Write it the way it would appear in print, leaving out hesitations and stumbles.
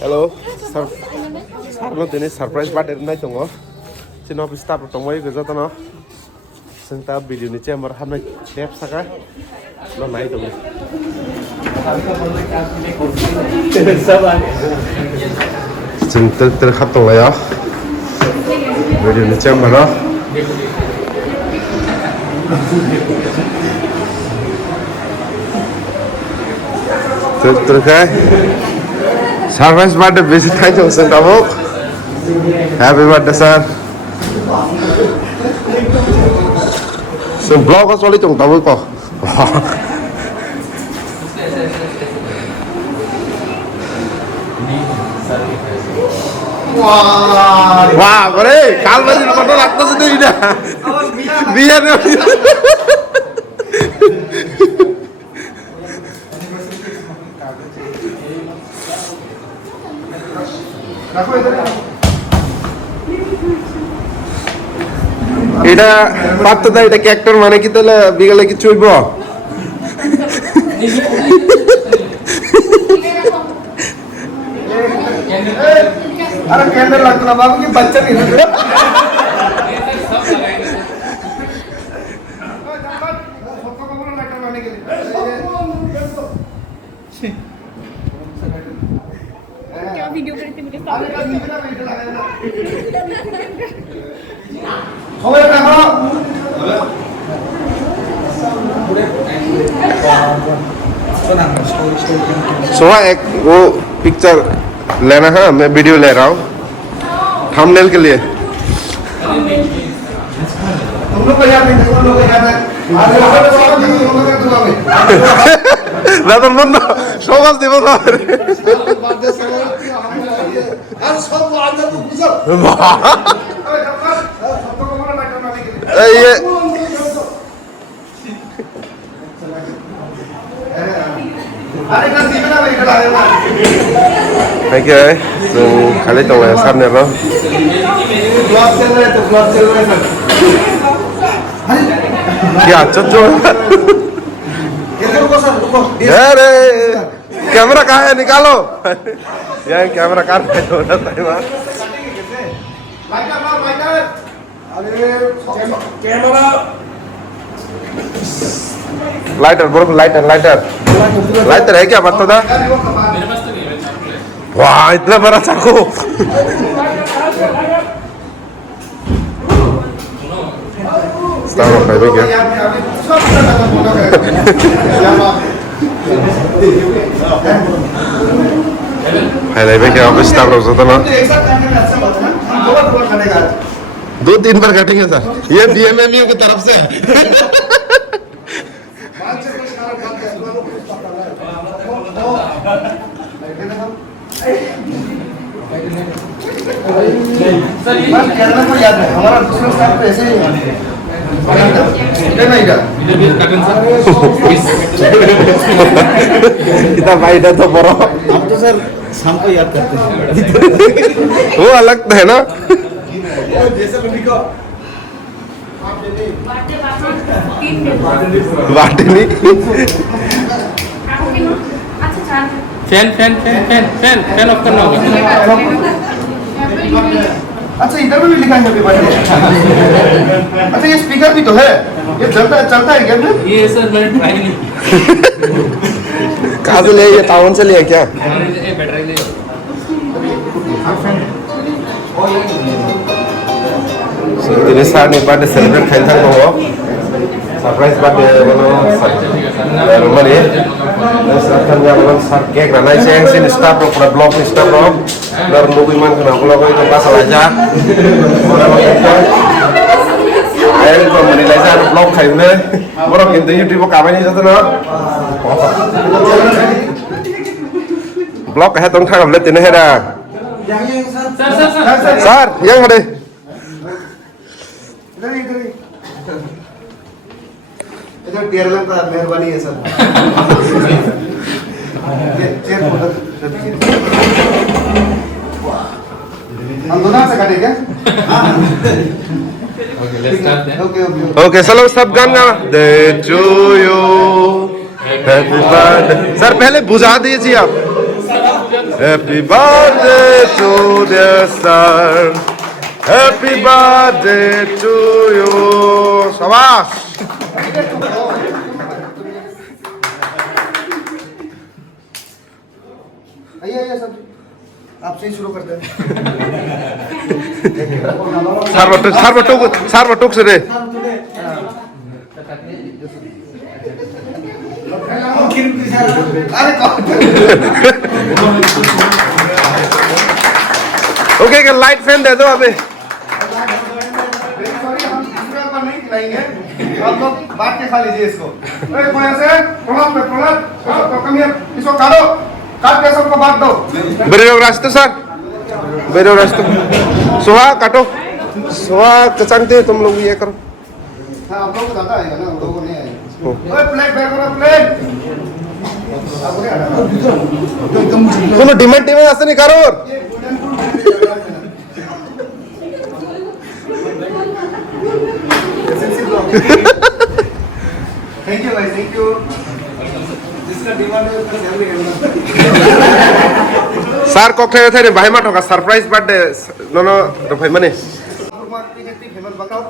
Hello, sir. Sarno tini surprise birthday nai tongo. Sini office staff tongoi gejo tono. Senta video ni chamber hamna tap saka. Lo nai tongo. Senta terhad tongo ya. Video ni chamber lo. Terkai. Surprise birthday visit kai jong sen tabuk. Happy birthday sir. Sen vlog ko soli jong tabuk ko. Wah, bre, kal basi foto lagta sendiri dah. Biar nih. এটা পাত্তা দা এটা কি actor মানে কি তাহলে বিকেলে কি চলবো আরে ক্যান্ডেল লাগতো না বাবু কি বাচ্চা নেই क्या वीडियो करते मुझे सोहा एक वो पिक्चर लेना है मैं वीडियो ले रहा हूँ थंबनेल के लिए तुम लोग को याद नहीं तुम लोग को याद है ना तो मन शोभास दिवस ये Thank you. So, kali tu saya sana lo. Vlog चल रहा है तो vlog चल रहा है सर. क्या चुच्चू? रुको सर रुको. अरे कैमरा कहाँ है निकालो. यार कैमरा कहाँ है तो ना टाइम आ. लाइटर. अरे कैमरा. लाइटर बोलो लाइटर है क्या बता था वाह इतना बड़ा चाकू स्टार भाई क्या भाई भाई क्या ऑफिस स्टाफ रोज होता ना 2-3 बार काटेंगे सर ये बीएमएमयू की तरफ से को याद है हमारा दूसरा स्टाफ तो ऐसे ही कितना फायदा तो बड़ा हम तो सर शाम को याद करते हैं वो अलग है ना बाटे नहीं फैन ऑफ करना होगा अच्छा इधर में भी लिखा है हैप्पी बर्थडे अच्छा ये स्पीकर भी तो है ये चलता है क्या ये सर मैंने ट्राई नहीं कहाँ से ले ये टाउन से लिया क्या बैटरी ले ini saat ini pada celebrate Valentine ko surprise birthday balo rumah ni sekarang yang balo cake na naik saya sini staff lo pada blog staff lo dar movie man kena blog itu pas aja orang itu ayo ko menilai saya blog kayaknya orang itu YouTube kami ni satu no blog kayak tong thang lihat ini ada sir yang mana इधर केरला का मेहरबानी है sir हम दोनों से काटे क्या okay चलो सब गाना दे to you happy birthday sir पहले बुझा दीजिए आप Happy birthday to dear sir. Happy birthday to you. Sabash. आइए सब आपसे ही शुरू करते हैं Sar batuk se deh. Okay का लाइट फैन दे दो अबे. हम दूसरे पर नहीं खिलाएंगे आप लोग बांट के खा लीजिए इसको कोई ऐसे प्रणब तो कम इसको काटो काट के सबको बांट दो Beri rastu sar. Beri rastu. Soha kato. Soha kecangte तुम लोग ये करो. हाँ आप लोग को ज्यादा आएगा ना लोगों को नहीं आएगा प्लेट बैठ करो प्लेट तुम डिमांड असं नाही करो. थैंक यू भाई थैंक यू जिसका डिमांड है उसका सैलरी करना Sar cocktail tadi bahaya mah toka surprise birthday. Nono, rupanya mana? rumah 3 famous बताओ